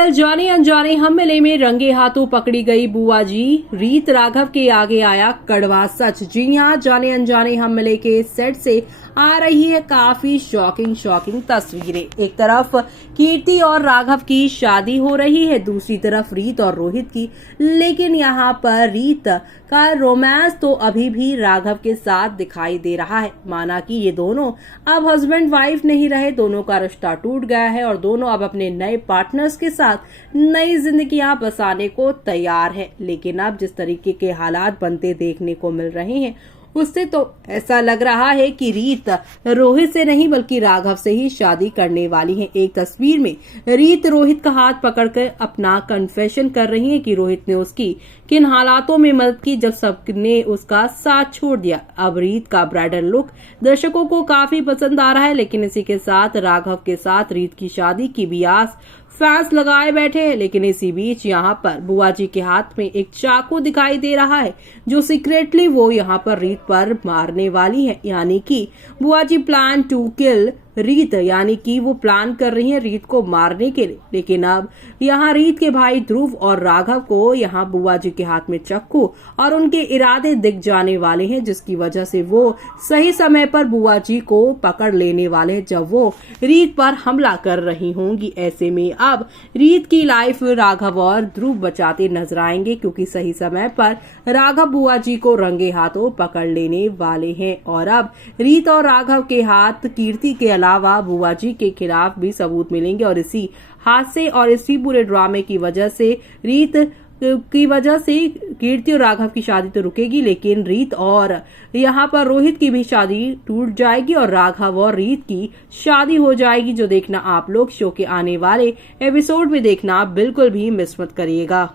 Serial जाने अनजाने हम मिले में रंगे हाथों पकड़ी गई बुआ जी रीत राघव के आगे आया कड़वा सच। जी हां, जाने अनजाने हम मिले के सेट से आ रही है काफी शॉकिंग तस्वीरें। एक तरफ कीर्ति और राघव की शादी हो रही है, दूसरी तरफ रीत और रोहित की। लेकिन यहाँ पर रीत का रोमांस तो अभी भी राघव के साथ दिखाई दे रहा है। माना कि ये दोनों अब हस्बैंड वाइफ नहीं रहे, दोनों का रिश्ता टूट गया है और दोनों अब अपने नए पार्टनर्स के साथ नई जिंदगियां बसाने को तैयार है। लेकिन अब जिस तरीके के हालात बनते देखने को मिल रहे हैं, उससे तो ऐसा लग रहा है कि रीत रोहित से नहीं बल्कि राघव से ही शादी करने वाली है। एक तस्वीर में रीत रोहित का हाथ पकड़कर अपना कन्फेशन कर रही है कि रोहित ने उसकी किन हालातों में मदद की जब सबने उसका साथ छोड़ दिया। अब रीत का ब्राइडल लुक दर्शकों को काफी पसंद आ रहा है, लेकिन इसी के साथ राघव के साथ रीत की शादी की भी आस फैंस लगाए बैठे हैं। लेकिन इसी बीच यहाँ पर बुआ जी के हाथ में एक चाकू दिखाई दे रहा है, जो सीक्रेटली वो यहाँ पर रीत पर मारने वाली है। यानी कि बुआ जी प्लान टू किल रीत, यानी कि वो प्लान कर रही है रीत को मारने के लिए। लेकिन अब यहाँ रीत के भाई ध्रुव और राघव को यहाँ बुआ जी के हाथ में चाकू और उनके इरादे दिख जाने वाले हैं, जिसकी वजह से वो सही समय पर बुआ जी को पकड़ लेने वाले हैं जब वो रीत पर हमला कर रही होंगी। ऐसे में अब रीत की लाइफ राघव और ध्रुव बचाते नजर आएंगे, क्योंकि सही समय पर राघव बुआ जी को रंगे हाथों पकड़ लेने वाले हैं। और अब रीत और राघव के हाथ कीर्ति के अलावा बुआ जी के खिलाफ भी सबूत मिलेंगे और इसी हादसे और इसी पूरे ड्रामे की वजह से रीत की वजह से कीर्ति और राघव की शादी तो रुकेगी, लेकिन रीत और यहाँ पर रोहित की भी शादी टूट जाएगी और राघव और रीत की शादी हो जाएगी। जो देखना आप लोग शो के आने वाले एपिसोड में देखना बिल्कुल भी मिस मत करिएगा।